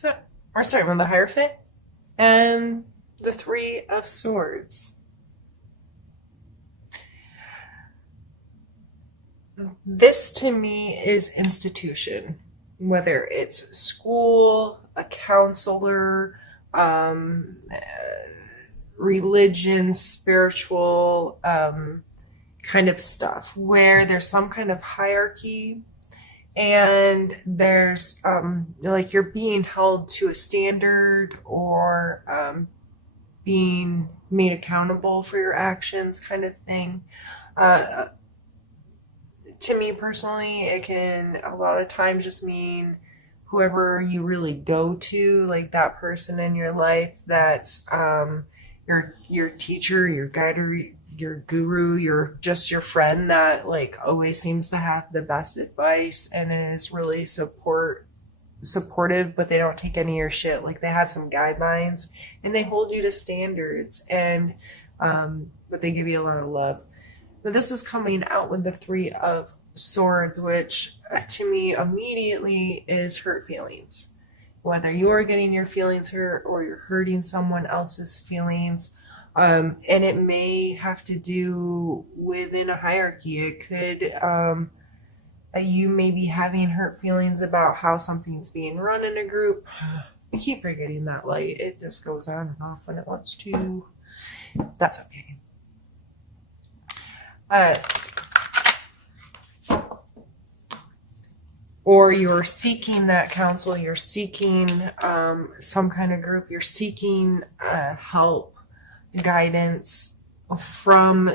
So we're starting with the Hierophant and the Three of Swords. This to me is institution, whether it's school, a counselor, religion, spiritual kind of stuff, where there's some kind of hierarchy and there's like you're being held to a standard or being made accountable for your actions kind of thing. Uh, to me personally, it can a lot of times just mean whoever you really go to, like that person in your life that's your teacher, your guide, or your guru, your friend that like always seems to have the best advice and is really supportive, but they don't take any of your shit. Like they have some guidelines and they hold you to standards, and but they give you a lot of love. But this is coming out with the Three of Swords, which to me immediately is hurt feelings. Whether you're getting your feelings hurt or you're hurting someone else's feelings. And it may have to do within a hierarchy. It could, you may be having hurt feelings about how something's being run in a group. I keep forgetting that light. It just goes on and off when it wants to. That's okay. Or you're seeking that counsel, you're seeking some kind of group, you're seeking help, guidance from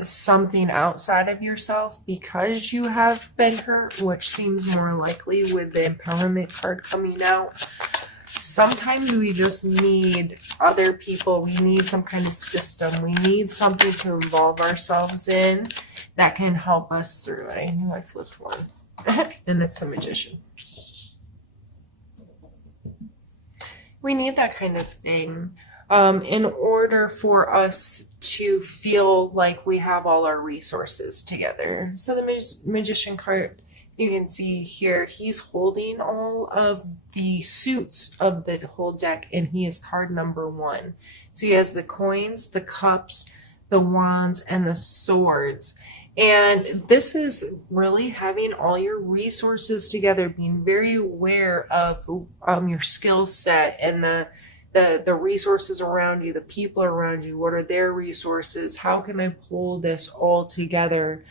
something outside of yourself because you have been hurt, which seems more likely with the empowerment card coming out. Sometimes we just need other people. We need some kind of system. We need something to involve ourselves in that can help us through. I knew I flipped one. And it's the Magician. We need that kind of thing in order for us to feel like we have all our resources together. So the Magician card, you can see here, he's holding all of the suits of the whole deck, and he is card number 1. So he has the coins, the cups, the wands, and the swords. And this is really having all your resources together, being very aware of your skill set and the resources around you, the people around you. What are their resources? How can I pull this all together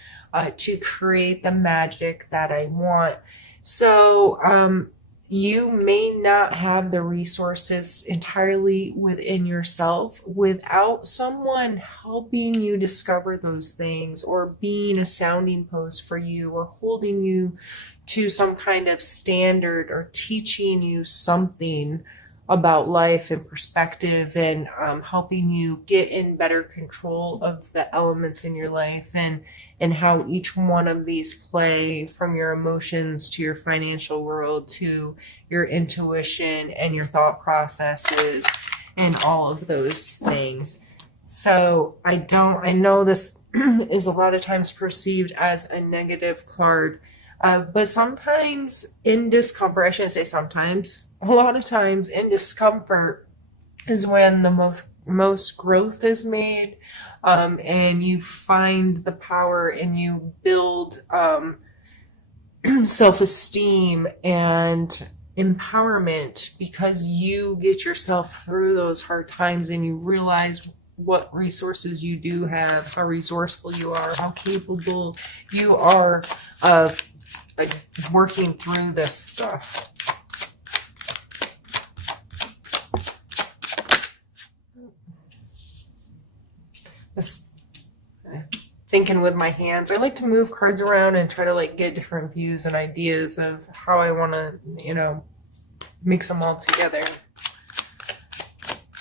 to create the magic that I want? So you may not have the resources entirely within yourself without someone helping you discover those things, or being a sounding post for you, or holding you to some kind of standard, or teaching you something about life and perspective, and helping you get in better control of the elements in your life, and how each one of these play, from your emotions to your financial world to your intuition and your thought processes and all of those things. So I know this is a lot of times perceived as a negative card, but sometimes in discomfort, I shouldn't say sometimes, a lot of times in discomfort is when the most growth is made, and you find the power and you build self-esteem and empowerment, because you get yourself through those hard times and you realize what resources you do have, how resourceful you are, how capable you are of working through this stuff. Just thinking with my hands. I like to move cards around and try to like get different views and ideas of how I want to, mix them all together.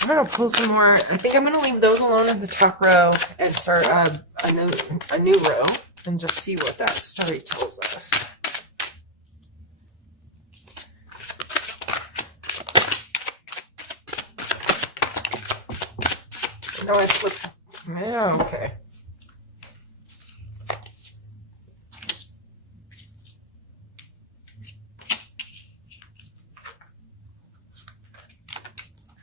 I'm going to pull some more. I think I'm going to leave those alone at the top row and start a new row and just see what that story tells us. No, I flipped. Yeah, okay.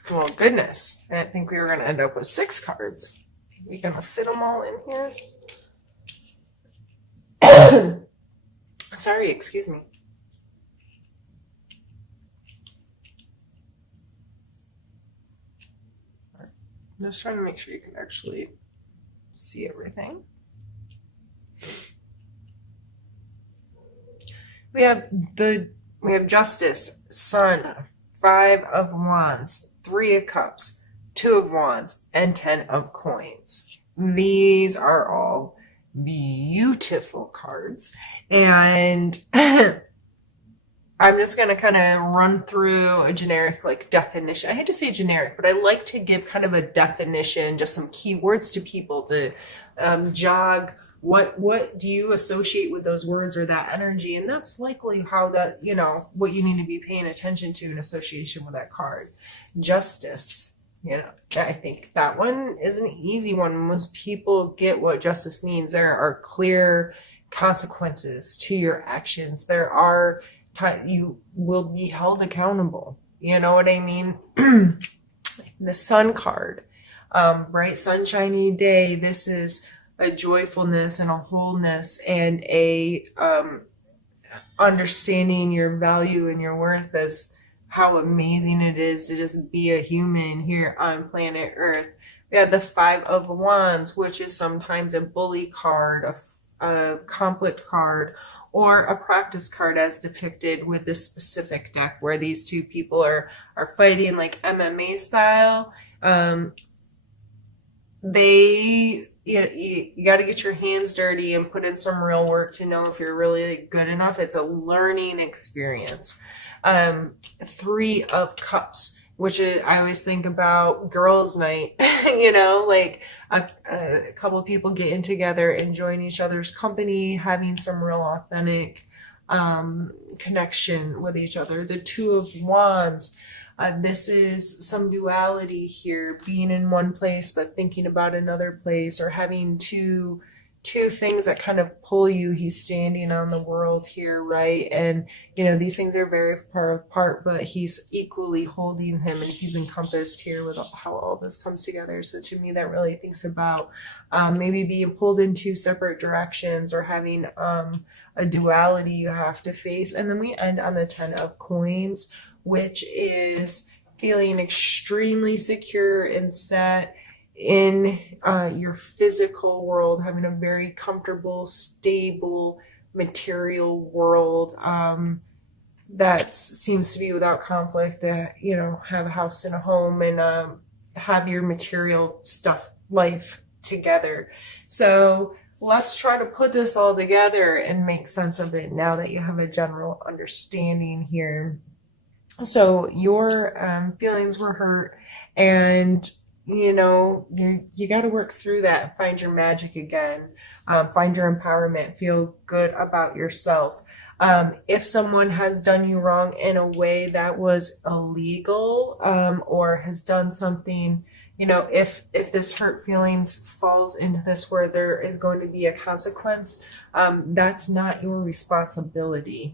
Well, goodness. I didn't think we were going to end up with 6 cards. We going to fit them all in here? Sorry, excuse me. I'm just trying to make sure you can actually see everything. We have Justice, Sun, 5 of Wands, 3 of Cups, 2 of Wands, and 10 of Coins. These are all beautiful cards. And I'm just going to kind of run through a generic like definition. I hate to say generic, but I like to give kind of a definition, just some keywords to people to jog what do you associate with those words or that energy. And that's likely how that, what you need to be paying attention to in association with that card. Justice, I think that one is an easy one. Most people get what justice means. There are clear consequences to your actions. There are you will be held accountable. You know what I mean? The Sun card, bright sunshiny day. This is a joyfulness and a wholeness and a understanding your value and your worth as how amazing it is to just be a human here on planet Earth. We have the 5 of Wands, which is sometimes a bully card, a conflict card, or a practice card as depicted with this specific deck where these two people are fighting like MMA style. You got to get your hands dirty and put in some real work to know if you're really good enough. It's a learning experience. 3 of Cups, which is, I always think about girls' night, like a couple of people getting together, enjoying each other's company, having some real authentic connection with each other. The 2 of Wands. This is some duality here, being in one place but thinking about another place, or having two things that kind of pull you. He's standing on the world here, right? And these things are very far apart, but he's equally holding him, and he's encompassed here with how all this comes together. So to me, that really thinks about maybe being pulled in 2 separate directions, or having a duality you have to face. And then we end on the 10 of Coins, which is feeling extremely secure and set in your physical world, having a very comfortable, stable, material world that seems to be without conflict, that, have a house and a home and have your material stuff, life together. So let's try to put this all together and make sense of it now that you have a general understanding here. So your feelings were hurt, and you got to work through that, find your magic again, find your empowerment, feel good about yourself. If someone has done you wrong in a way that was illegal, or has done something, if this hurt feelings falls into this where there is going to be a consequence, that's not your responsibility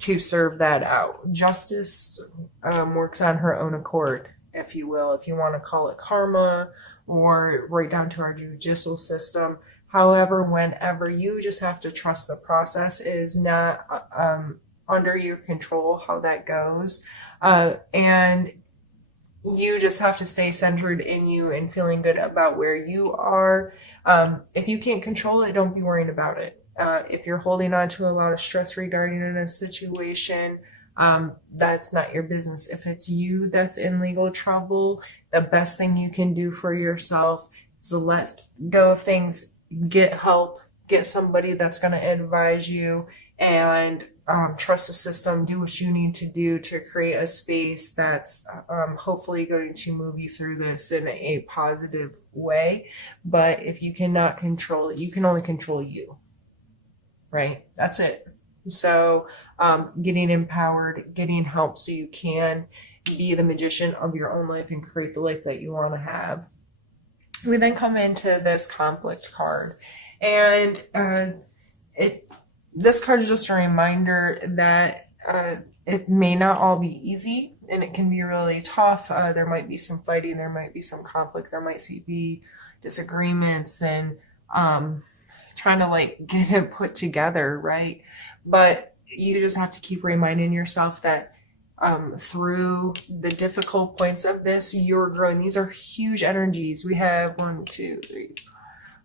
to serve that out. Justice works on her own accord, if you will, if you want to call it karma, or right down to our judicial system. However, whenever, you just have to trust the process. It is not under your control how that goes. And you just have to stay centered in you and feeling good about where you are. If you can't control it, don't be worrying about it. If you're holding on to a lot of stress regarding a situation, that's not your business. If it's you that's in legal trouble, the best thing you can do for yourself is to let go of things, get help, get somebody that's going to advise you, and trust the system. Do what you need to do to create a space that's hopefully going to move you through this in a positive way. But if you cannot control it, you can only control you. Right? That's it. So getting empowered, getting help so you can be the magician of your own life and create the life that you want to have. We then come into this conflict card, and this card is just a reminder that it may not all be easy. and it can be really tough. There might be some fighting, there might be some conflict, there might be disagreements, and trying to like get it put together, right? But you just have to keep reminding yourself that through the difficult points of this, you're growing. These are huge energies. We have 1, 2, 3,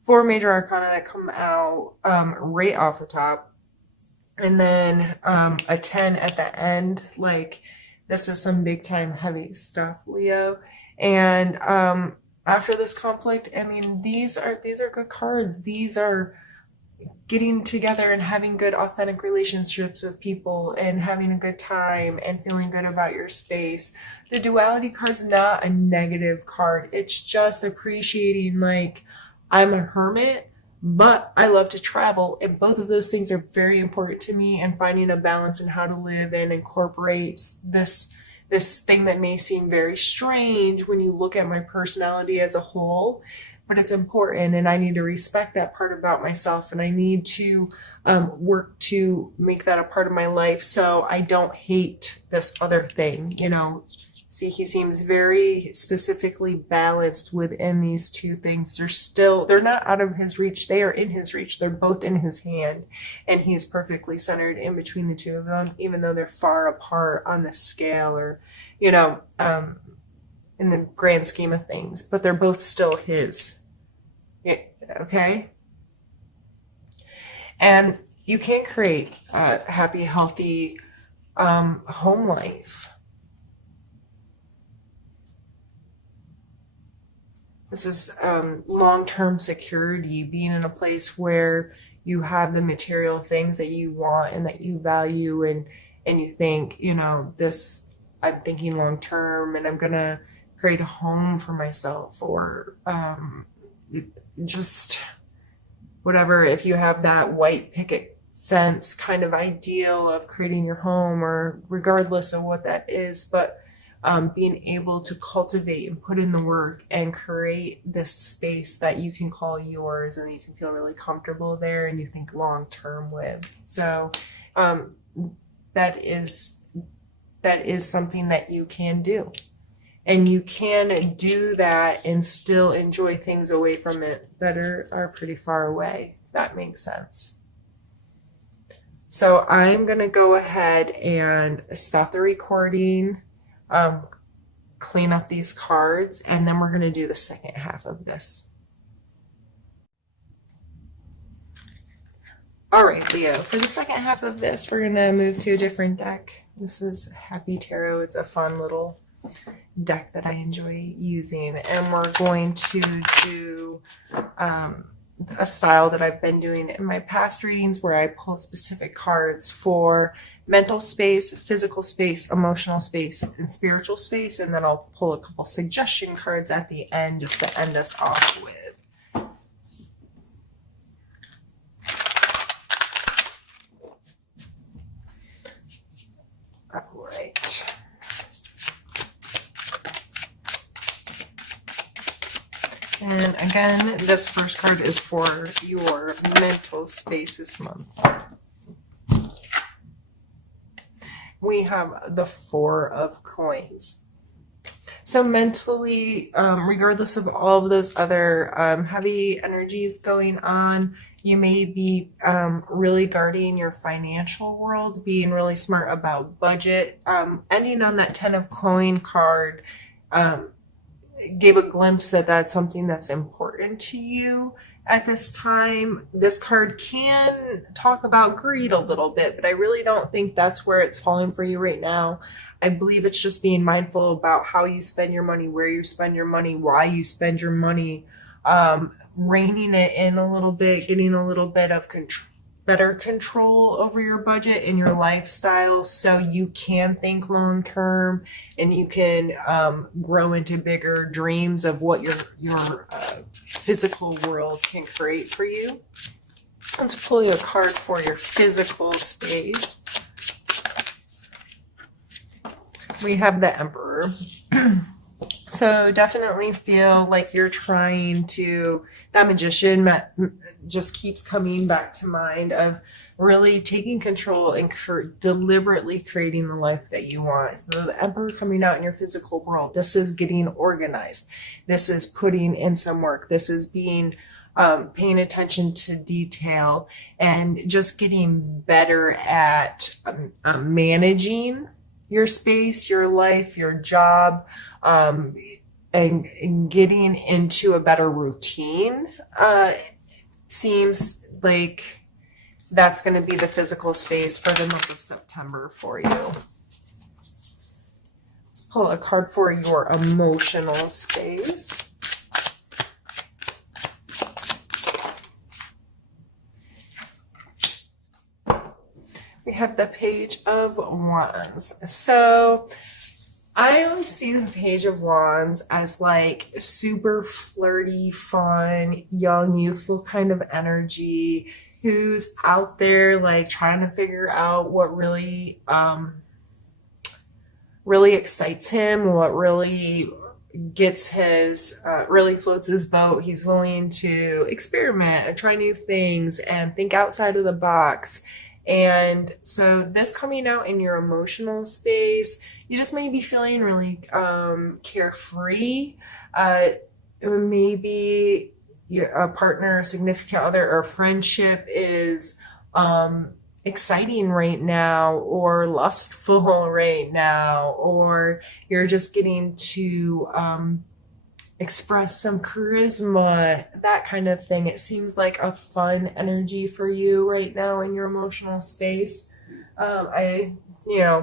4 major arcana that come out right off the top. And then a 10 at the end. Like, this is some big time heavy stuff, Leo. And after this conflict, I mean, these are good cards. These are getting together and having good authentic relationships with people and having a good time and feeling good about your space. The duality card's not a negative card. It's just appreciating, like, I'm a hermit, but I love to travel, and both of those things are very important to me, and finding a balance in how to live and incorporate this thing that may seem very strange when you look at my personality as a whole, but it's important, and I need to respect that part about myself, and I need to work to make that a part of my life so I don't hate this other thing, you know. See, he seems very specifically balanced within these two things. They're not out of his reach. They are in his reach. They're both in his hand, and he's perfectly centered in between the two of them, even though they're far apart on the scale, or, you know, in the grand scheme of things, but they're both still his. Okay? And you can create a happy, healthy home life. This is long-term security, being in a place where you have the material things that you want and that you value, and you think, you know, this, I'm thinking long-term, and I'm gonna create a home for myself, or just whatever. If you have that white picket fence kind of ideal of creating your home, or regardless of what that is, but being able to cultivate and put in the work and create this space that you can call yours, and you can feel really comfortable there, and you think long term with. So that is something that you can do, and you can do that and still enjoy things away from it that are pretty far away, if that makes sense. So I'm gonna go ahead and stop the recording, clean up these cards, and then we're going to do the second half of this. All right, Leo, for the second half of this, we're going to move to a different deck. This is Happy Tarot. It's a fun little deck that I enjoy using, and we're going to do a style that I've been doing in my past readings, where I pull specific cards for mental space, physical space, emotional space, and spiritual space, and then I'll pull a couple suggestion cards at the end just to end us off with. All right. And again, this first card is for your mental space this month. We have the 4 of Coins. So mentally, regardless of all of those other heavy energies going on, you may be really guarding your financial world, being really smart about budget. Ending on that 10 of Coin card gave a glimpse that that's something that's important to you at this time. This card can talk about greed a little bit, but I really don't think that's where it's falling for you right now. I believe it's just being mindful about how you spend your money, where you spend your money, why you spend your money, reining it in a little bit, getting a little bit of better control over your budget and your lifestyle, so you can think long term and you can grow into bigger dreams of what your physical world can create for you. Let's pull you a card for your physical space. We have the Emperor. So so definitely feel like you're trying to, that magician just keeps coming back to mind of really taking control and deliberately creating the life that you want. So the Emperor coming out in your physical world, this is getting organized. This is putting in some work. This is being paying attention to detail and just getting better at managing your space, your life, your job, and getting into a better routine. Seems like that's going to be the physical space for the month of September for you. Let's pull a card for your emotional space. We have the Page of Wands. So I always see the Page of Wands as like super flirty, fun, young, youthful kind of energy, who's out there like trying to figure out what really really excites him, what really gets his really floats his boat. He's willing to experiment and try new things and think outside of the box. And so this coming out in your emotional space, you just may be feeling really carefree. Maybe a partner, a significant other, or friendship is exciting right now, or lustful right now, or you're just getting to express some charisma, that kind of thing. It seems like a fun energy for you right now in your emotional space. I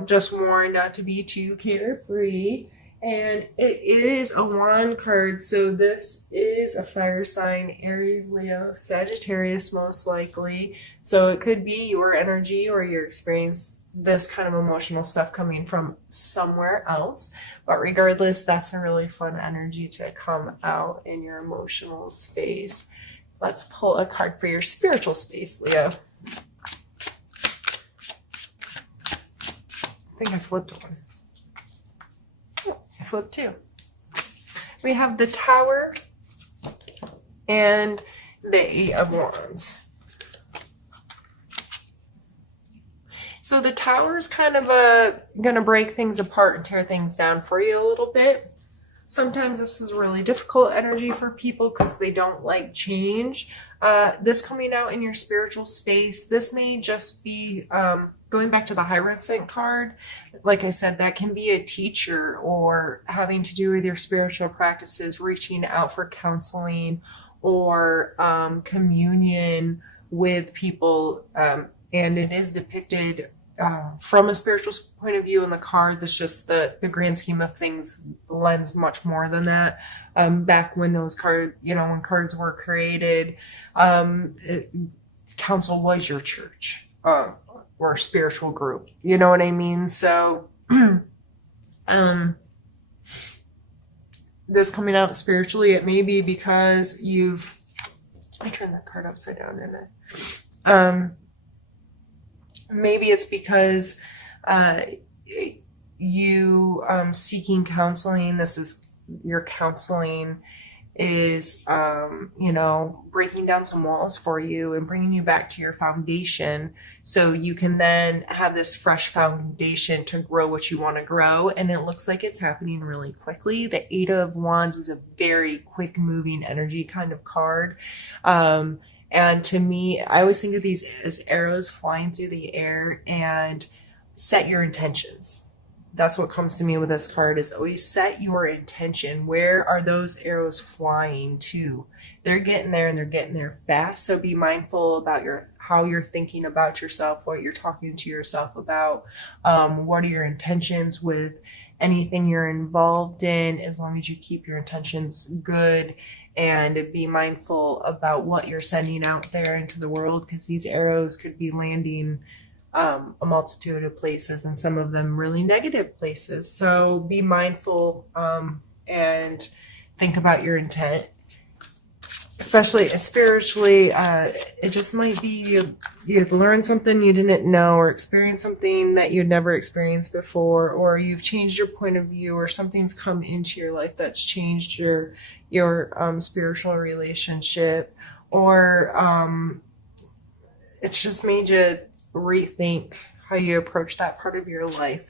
just warn not to be too carefree. And it is a wand card, so this is a fire sign, Aries, Leo, Sagittarius most likely. So it could be your energy or your experience, this kind of emotional stuff coming from somewhere else. But regardless, that's a really fun energy to come out in your emotional space. Let's pull a card for your spiritual space, Leo. I think I flipped one. I flipped two. We have the Tower and the Eight of Wands. So the Tower is kind of going to break things apart and tear things down for you a little bit. Sometimes this is really difficult energy for people because they don't like change. This coming out in your spiritual space, this may just be going back to the Hierophant card. Like I said, that can be a teacher or having to do with your spiritual practices, reaching out for counseling or communion with people. And it is depicted from a spiritual point of view in the cards. It's just the grand scheme of things lends much more than that. Back when those cards, when cards were created, council was your church or spiritual group. You know what I mean? So this coming out spiritually, it may be because I turned that card upside down, didn't I? Maybe it's because you seeking counseling. This is your counseling is, breaking down some walls for you and bringing you back to your foundation so you can then have this fresh foundation to grow what you want to grow. And it looks like it's happening really quickly. The Eight of Wands is a very quick moving energy kind of card. And to me, I always think of these as arrows flying through the air, and set your intentions. That's what comes to me with this card, is always set your intention. Where are those arrows flying to? They're getting there, and they're getting there fast. So be mindful about how you're thinking about yourself, what you're talking to yourself about. What are your intentions with anything you're involved in, as long as you keep your intentions good. And be mindful about what you're sending out there into the world, because these arrows could be landing a multitude of places, and some of them really negative places. So be mindful and think about your intent. especially spiritually, it just might be you've learned something you didn't know, or experienced something that you'd never experienced before, or you've changed your point of view, or something's come into your life that's changed your spiritual relationship, or it's just made you rethink how you approach that part of your life.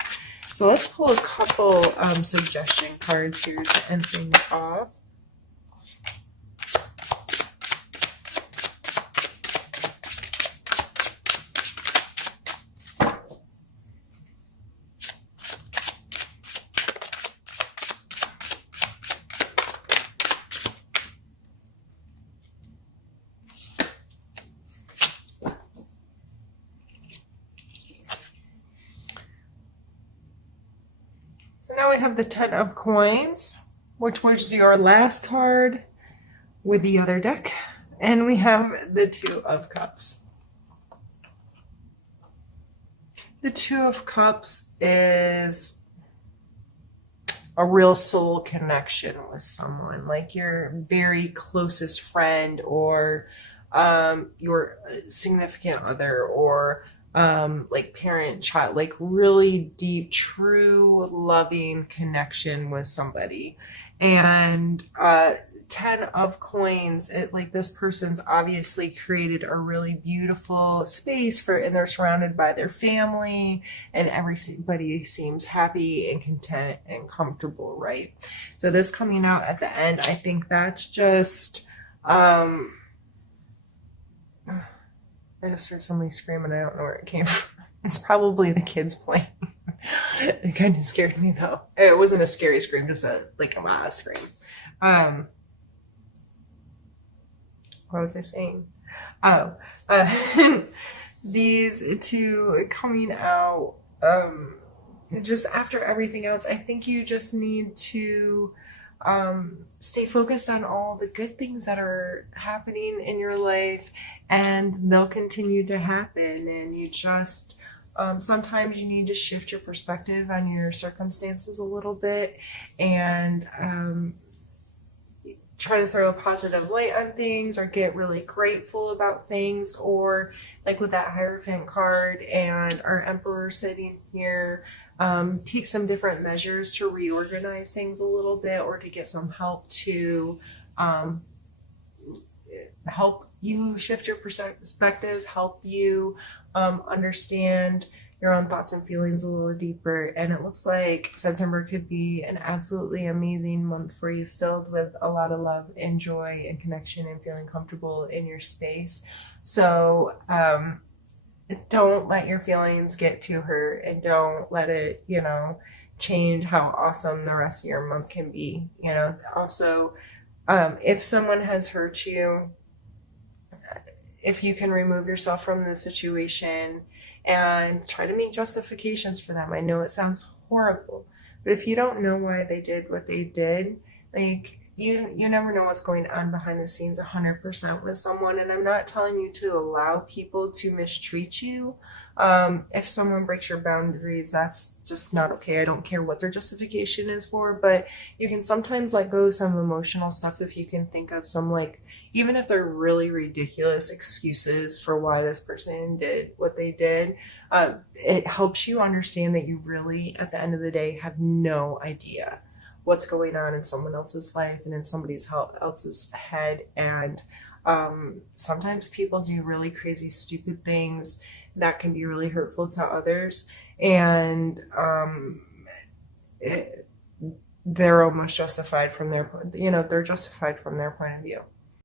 So let's pull a couple suggestion cards here to end things off. So now we have the 10 of coins, which was your last card with the other deck. And we have the 2 of cups. The 2 of cups is a real soul connection with someone, like your very closest friend, or your significant other, or like parent, child, like really deep, true, loving connection with somebody. And 10 of coins, it like this person's obviously created a really beautiful space for, and they're surrounded by their family, and everybody seems happy and content and comfortable, right? So this coming out at the end, I think that's just I just heard somebody screaming. I don't know where it came from. It's probably the kids playing. It kind of scared me though. It wasn't a scary scream, just a like a ah scream. What was I saying? Oh, these 2 coming out. Just after everything else, I think you just need to stay focused on all the good things that are happening in your life, and they'll continue to happen. And you just sometimes you need to shift your perspective on your circumstances a little bit, and try to throw a positive light on things, or get really grateful about things, or like with that Hierophant card and our Emperor sitting here, take some different measures to reorganize things a little bit, or to get some help to help you shift your perspective, help you understand your own thoughts and feelings a little deeper. And it looks like September could be an absolutely amazing month for you, filled with a lot of love and joy and connection and feeling comfortable in your space. So don't let your feelings get to hurt, and don't let it, change how awesome the rest of your month can be. Also, if someone has hurt you, if you can remove yourself from the situation and try to make justifications for them. I know it sounds horrible, but if you don't know why they did what they did, like you never know what's going on behind the scenes 100% with someone. And I'm not telling you to allow people to mistreat you. If someone breaks your boundaries, that's just not okay. I don't care what their justification is for, but you can sometimes let go of some emotional stuff if you can think of some, like, even if they're really ridiculous excuses for why this person did what they did. It helps you understand that you really, at the end of the day, have no idea what's going on in someone else's life and in somebody else's head. And sometimes people do really crazy, stupid things that can be really hurtful to others. And they're almost justified from their, they're justified from their point of view.